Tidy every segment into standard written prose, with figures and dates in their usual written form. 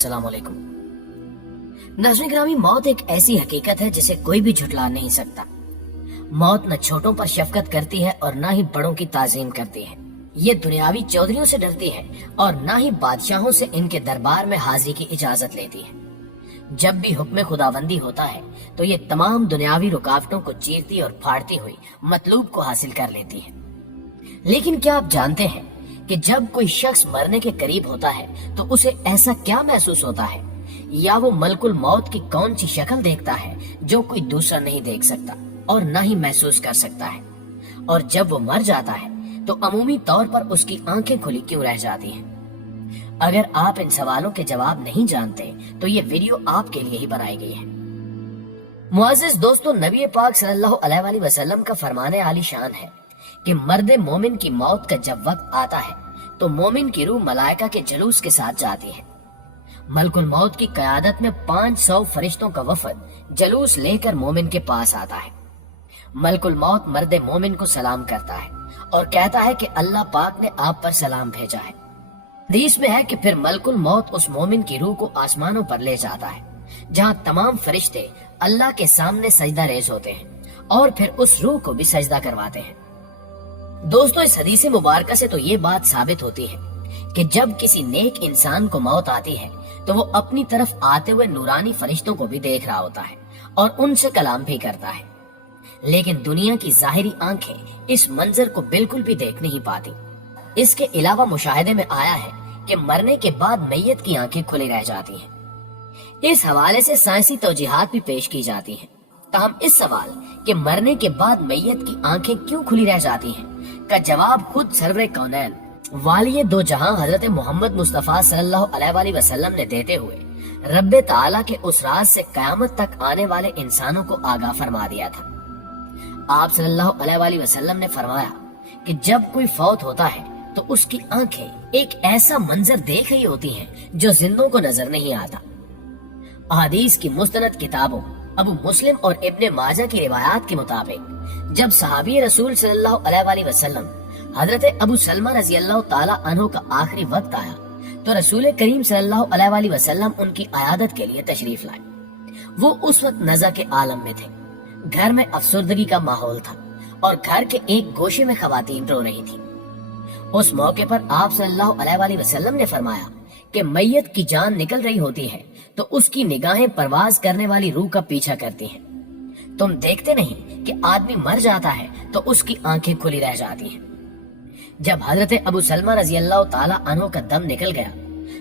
अस्सलाम वालेकुम। नाज़रीन ग्रामी, मौत एक ऐसी हकीकत है जिसे कोई भी झुठला नहीं सकता। मौत न छोटों पर शफकत करती है और न ही बड़ों की ताजीम करती है। ये दुनियावी चौधरियों से डरती है और न ही बादशाहों से इनके दरबार में हाजिरी की इजाजत लेती है। जब भी हुक्म खुदाबंदी होता है तो ये तमाम दुनियावी रुकावटों को चीरती और फाड़ती हुई मतलूब को हासिल कर लेती है। लेकिन क्या आप जानते हैं कि जब कोई शख्स मरने के करीब होता है तो उसे ऐसा क्या महसूस होता है, या वो मलकुल मौत की कौन सी शक्ल देखता है जो कोई दूसरा नहीं देख सकता और न ही महसूस कर सकता है। और जब वो मर जाता है तो अमूमी तौर पर उसकी आंखें खुली क्यों रह जाती हैं। अगर आप इन सवालों के जवाब नहीं जानते तो ये वीडियो आपके लिए ही बनाई गई है। मुअज़्ज़िज़ दोस्तों, नबी पाक सल्लल्लाहु अलैहि वसल्लम का फरमाने आली शान है कि मर्द मोमिन की मौत का जब वक्त आता है तो मोमिन की रूह मलाइका के जुलूस के साथ जाती है। मलकुल मौत की क़यादत में 500 फरिश्तों का वफद जुलूस लेकर मोमिन के पास आता है। मलकुल मौत मर्द मोमिन को सलाम करता है और कहता है कि अल्लाह पाक ने आप पर सलाम भेजा है। हदीस में है कि फिर मलकुल मौत उस मोमिन की रूह को आसमानों पर ले जाता है, जहां तमाम फरिश्ते अल्लाह के सामने सजदा रेज होते हैं और फिर उस रूह को भी सजदा करवाते हैं। दोस्तों, इस हदीस मुबारक से तो ये बात साबित होती है कि जब किसी नेक इंसान को मौत आती है तो वो अपनी तरफ आते हुए नूरानी फरिश्तों को भी देख रहा होता है और उनसे कलाम भी करता है। लेकिन दुनिया की जाहिरी आंखें इस मंजर को बिल्कुल भी देख नहीं पाती। इसके अलावा मुशाहिदे में आया है कि मरने के बाद मैयत की आंखें खुली रह जाती हैं। इस हवाले से साइंसी तौजीहात भी पेश की जाती हैं। ताहम इस सवाल कि मरने के बाद मैयत की आंखें क्यों खुली रह जाती हैं का जवाब खुद सरवरे कौनैन वालिए दो जहां हजरत मोहम्मद मुस्तफा सल्लल्लाहु अलैहि वसल्लम ने देते हुए रब्बे ताला के उस राज से कयामत तक आने वाले इंसानों को आगाह फरमा दिया था। आप सल्लल्लाहु अलैहि वसल्लम ने फरमाया कि जब कोई फौत होता है तो उसकी आंखें एक ऐसा मंजर देख रही होती हैं जो जिंदों को नजर नहीं आता। अहादीस की मुस्तनद किताबों अबू मुस्लिम और इब्ने माजा की रिवायात के मुताबिक जब सहाबी रसूल सल्लल्लाहु अलैहि वसल्लम हजरत अबू सलमा रजी अल्लाह ताला अन्हु का आखिरी वक्त आया तो रसूल करीम सल्लल्लाहु अलैहि वसल्लम उनकी अयादत के लिए तशरीफ लाए। वो उस वक्त नज़ा के आलम में थे। घर में अफसुर्दगी का माहौल था और घर के एक गोशे में खवातीन रो रही थी। उस मौके पर आप सल्लल्लाहु अलैहि वसल्लम ने फरमाया कि मैयत की जान निकल रही होती है तो उसकी निगाहें परवाज करने वाली रूह का पीछा करती हैं। तुम देखते नहीं कि आदमी मर जाता है तो उसकी आंखें खुली रह जाती हैं। जब हजरत अबू सलमा रजी अल्लाह ताला अन्हु का दम निकल गया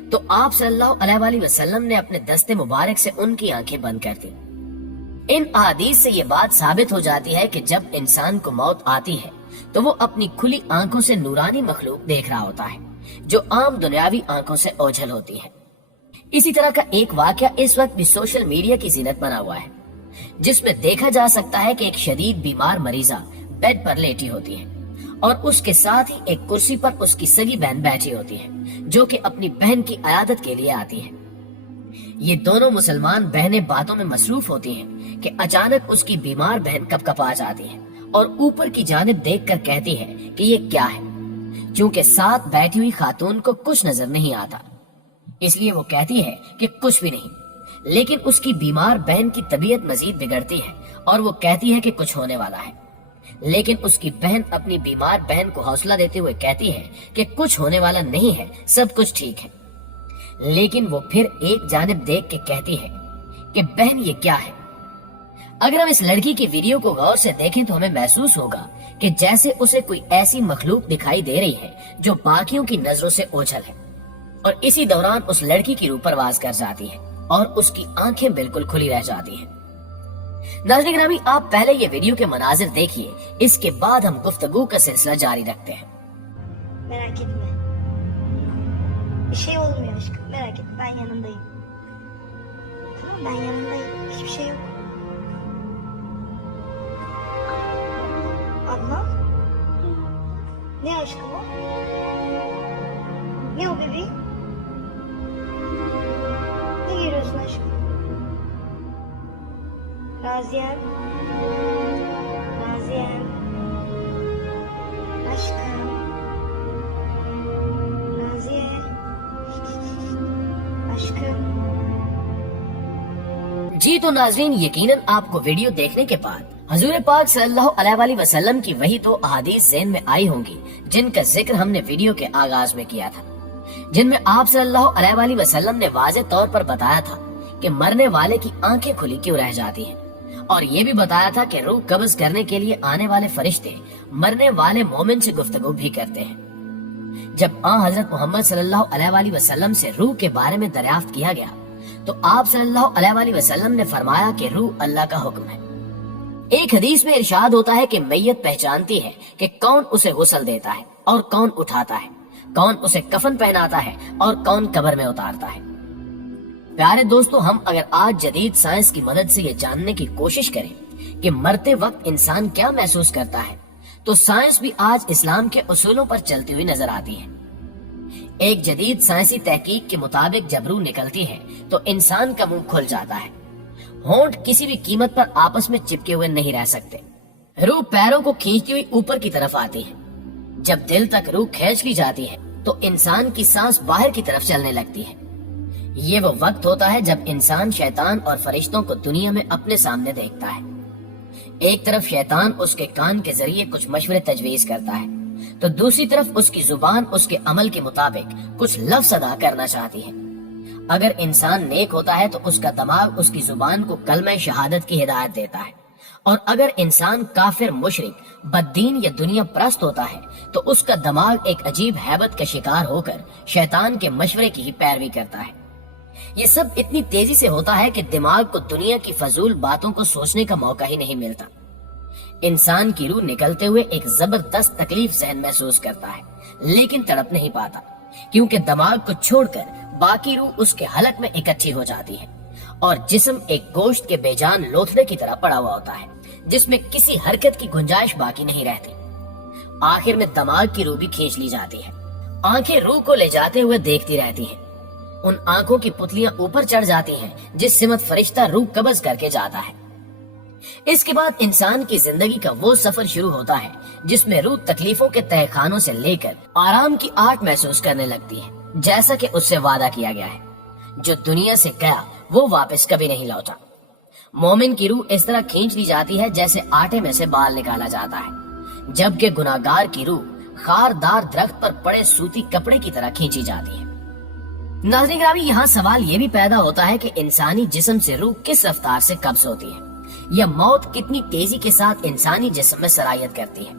तो आप सल्लल्लाहु अलैहि वसल्लम ने अपने दस्ते मुबारक से उनकी आंखें बंद कर दी। इन अहादीस से ये बात साबित हो जाती है कि जब इंसान को मौत आती है तो वो अपनी खुली आंखों से नूरानी मखलूक देख रहा होता है जो आम दुनियावी आंखों से ओझल होती है। इसी तरह का एक वाकया इस वक्त भी सोशल मीडिया की जीनत बना हुआ है, जिसमें देखा जा सकता है कि एक शदीद बीमार मरीजा बेड पर लेटी होती है और उसके साथ ही एक कुर्सी पर उसकी सगी बहन बैठी होती है जो कि अपनी बहन की अयादत के लिए आती है। ये दोनों मुसलमान बहनें बातों में मसरूफ होती हैं कि अचानक उसकी बीमार बहन कपकपा जाती है और ऊपर की जानिब देखकर कहती है कि ये क्या है। क्योंकि साथ बैठी हुई खातून को कुछ नजर नहीं आता, इसलिए वो कहती है कि कुछ भी नहीं। लेकिन उसकी बीमार बहन की तबीयत मजीद बिगड़ती है और वो कहती है कि कुछ होने वाला है। लेकिन उसकी बहन अपनी बीमार बहन को हौसला देते हुए कहती है कि कुछ होने वाला नहीं है, सब कुछ ठीक है। लेकिन वो फिर एक जानिब देख के कहती है कि बहन ये क्या है। अगर हम इस लड़की की वीडियो को गौर से देखें तो हमें महसूस होगा कि जैसे उसे कोई ऐसी मखलूक दिखाई दे रही है जो बाकियों की नजरों से ओझल है, और इसी दौरान उस लड़की की रूह परवाज कर जाती है और उसकी आंखें बिल्कुल खुली रह जाती हैं। नाज़रीन ग्रामी, आप पहले ये वीडियो के मनाजिर देखिए, इसके बाद हम गुफ्तगू का सिलसिला जारी रखते हैं। Merak etme. Bir şey olmuyor aşkım. Merak etme. Ben yanındayım. Tamam, ben yanındayım. Hiçbir şey yok. Adnan? Ne aşkım o? Ne o bebeğim? Ne geliyorsun aşkım? Raziyem. Raziyem. Aşkım. Naziye. Aşkım. जी तो नाजरीन, यकीनन आपको video देखने के बाद हजूर पाक सल्लल्लाहु अलैहि वसल्लम की वही तो अहादीस ज़हन में आई होंगी जिनका जिक्र हमने वीडियो के आगाज में किया था, जिनमें आप सल्लल्लाहु अलैहि वसल्लम ने वाज़ेह तौर पर बताया था कि मरने वाले की आंखें खुली क्यों रह जाती हैं, और ये भी बताया था कि रूह कब्ज करने के लिए आने वाले फरिश्ते मरने वाले मोमिन से गुफ्तगू भी करते हैं। जब हजरत मोहम्मद सल्लल्लाहु अलैहि वसल्लम से रूह के बारे में दरियाफ्त किया गया तो आप सल्लल्लाहु अलैहि वसल्लम ने फरमाया कि रूह अल्लाह का हुक्म है। एक हदीस में इरशाद होता है कि मैयत पहचानती है कि कौन उसे गुस्ल देता है और कौन उठाता है, कौन उसे कफन पहनाता है और कौन कब्र में उतारता है। प्यारे दोस्तों, हम अगर आज जदीद साइंस की मदद से ये जानने की कोशिश करें कि मरते वक्त इंसान क्या महसूस करता है, तो साइंस भी आज इस्लाम के उसूलों पर चलती हुई नजर आती है। एक जदीद साइंसी तहकीक के मुताबिक जब रूह निकलती है तो इंसान का मुंह खुल जाता है। होंठ किसी भी कीमत पर आपस में चिपके हुए नहीं रह सकते। रूह पैरों को खींचती हुई ऊपर की तरफ आती है। जब दिल तक रूह खींच ली जाती है तो इंसान की सांस बाहर की तरफ चलने लगती है। ये वो वक्त होता है जब इंसान शैतान और फरिश्तों को दुनिया में अपने सामने देखता है। एक तरफ शैतान उसके कान के जरिए कुछ मशवरे तजवीज करता है तो दूसरी तरफ उसकी जुबान उसके अमल के मुताबिक कुछ लफ्ज अदा करना चाहती है। अगर इंसान नेक होता है तो उसका दिमाग उसकी जुबान को कलमा शहादत की हिदायत देता है, और अगर इंसान काफिर, मुशरिक, बद्दीन या दुनिया परस्त होता है तो उसका दिमाग एक अजीब हैबत का शिकार होकर शैतान के मशवरे की ही पैरवी करता है। ये सब इतनी तेजी से होता है कि दिमाग को दुनिया की फजूल बातों को सोचने का मौका ही नहीं मिलता। इंसान की रूह निकलते हुए एक जबरदस्त तकलीफ ज़हन महसूस करता है, लेकिन तड़प नहीं पाता, क्योंकि दिमाग को छोड़कर बाकी रूह उसके हलक में इकट्ठी हो जाती है और जिस्म एक गोश्त के बेजान लोथड़े की तरह पड़ा हुआ होता है, जिसमें किसी हरकत की गुंजाइश बाकी नहीं रहती। आखिर में दिमाग की रूह भी खींच ली जाती है। आंखें रूह को ले जाते हुए देखती रहती हैं। उन आंखों की पुतलियां ऊपर चढ़ जाती हैं जिस सिमत फरिश्ता रूह कब्ज करके जाता है। इसके बाद इंसान की जिंदगी का वो सफर शुरू होता है जिसमें रूह तकलीफों के तहखानों से लेकर आराम की आहट महसूस करने लगती है, जैसा कि उससे वादा किया गया है। जो दुनिया से गया वो वापस कभी नहीं लौटा। मोमिन की रूह इस तरह खींच ली जाती है जैसे आटे में से बाल निकाला जाता है, जबकि गुनाहगार की रूह खारदार दरख्त पर पड़े सूती कपड़े की तरह खींची जाती है। नाज़रीन ग्रामी, यहाँ सवाल ये भी पैदा होता है कि इंसानी जिस्म से रूह किस रफ्तार से कब्ज होती है, या मौत कितनी तेजी के साथ इंसानी जिस्म में सरायत करती है।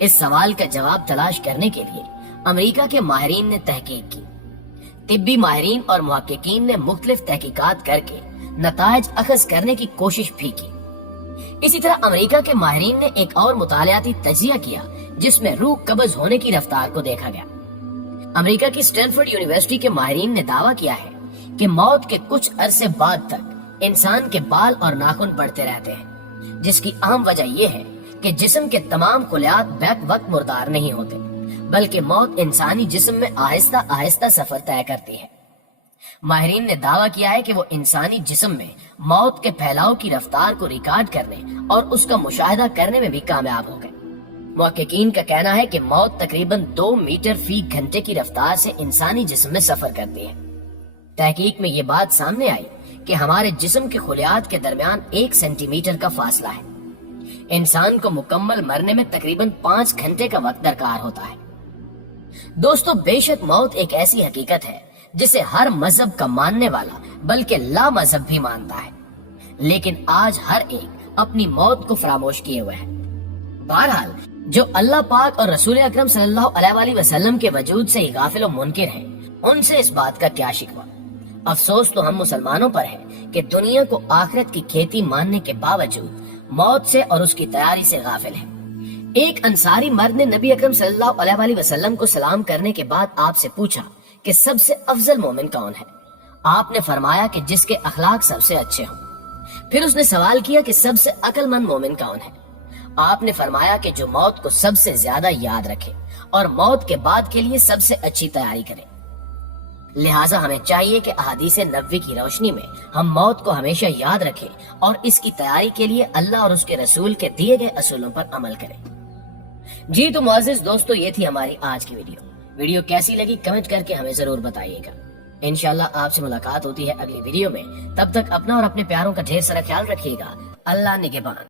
इस सवाल का जवाब तलाश करने के लिए अमेरिका के माहिरीन ने तहकीक की। तिब्बी माहिरीन और मुहक्किकीन ने मुख्तलिफ तहकीकात करके नताइज अखज करने की कोशिश भी की। इसी तरह अमेरिका के माहिरीन ने एक और मुतालियाती तजिया किया जिसमें रूह कब्ज होने की रफ्तार को देखा गया। अमेरिका की स्टैनफोर्ड यूनिवर्सिटी के माहिरीन ने दावा किया है कि मौत के कुछ अरसे बाद तक इंसान के बाल और नाखून बढ़ते रहते हैं, जिसकी अहम वजह यह है कि जिस्म के तमाम खुलियात बैक वक्त मुर्दार नहीं होते, बल्कि मौत इंसानी जिस्म में आहिस्ता आहिस्ता सफर तय करती है। माहिरीन ने दावा किया है कि वो इंसानी जिस्म में मौत के फैलाव की रफ्तार को रिकॉर्ड करने और उसका मुशाहिदा करने में भी कामयाब हो गए। मुहक्किकीन का कहना है कि मौत तकरीबन 2 मीटर फी घंटे की रफ्तार से इंसानी जिस्म में सफर करती है। तहकीक में ये बात सामने आई कि हमारे जिस्म के खुलियात के दरमियान 1 सेंटीमीटर का फासला है। इंसान को मुकम्मल मरने में तकरीबन 5 घंटे का वक्त दरकार होता है। दोस्तों, बेशक मौत एक ऐसी हकीकत है जिसे हर मजहब का मानने वाला बल्कि ला मजहब भी मानता है, लेकिन आज हर एक अपनी मौत को फरामोश किए हुए है। बहरहाल, जो अल्लाह पाक और रसूल अकरम सल्लल्लाहु अलैहि वसल्लम के वजूद से ही गाफिल और मुनकिर हैं, उनसे इस बात का क्या शिकवा। अफसोस तो हम मुसलमानों पर है कि दुनिया को आखिरत की खेती मानने के बावजूद मौत से और उसकी तैयारी से गाफिल है। एक अंसारी मर्द ने नबी अकरम सल्लल्लाहु अलैहि वसल्लम को सलाम करने के बाद आपसे पूछा कि सबसे अफजल मोमिन कौन है। आपने फरमाया कि जिसके अखलाक सबसे अच्छे हों। फिर उसने सवाल किया कि सबसे अक्लमंद मोमिन कौन है। आपने फरमाया कि जो मौत को सबसे ज्यादा याद रखे और मौत के बाद के लिए सबसे अच्छी तैयारी करे। लिहाजा हमें चाहिए कि अहादीसे नबवी की रोशनी में हम मौत को हमेशा याद रखें और इसकी तैयारी के लिए अल्लाह और उसके रसूल के दिए गए असूलों पर अमल करें। जी तो मुअज़्ज़िज़ दोस्तों, ये थी हमारी आज की वीडियो कैसी लगी कमेंट करके हमें जरूर बताइएगा। انشاءاللہ آپ سے ملاقات ہوتی ہے اگلی ویڈیو میں. تب تک اپنا اور اپنے پیاروں کا ڈھیر سارا خیال رکھیے گا. اللہ نگہبان.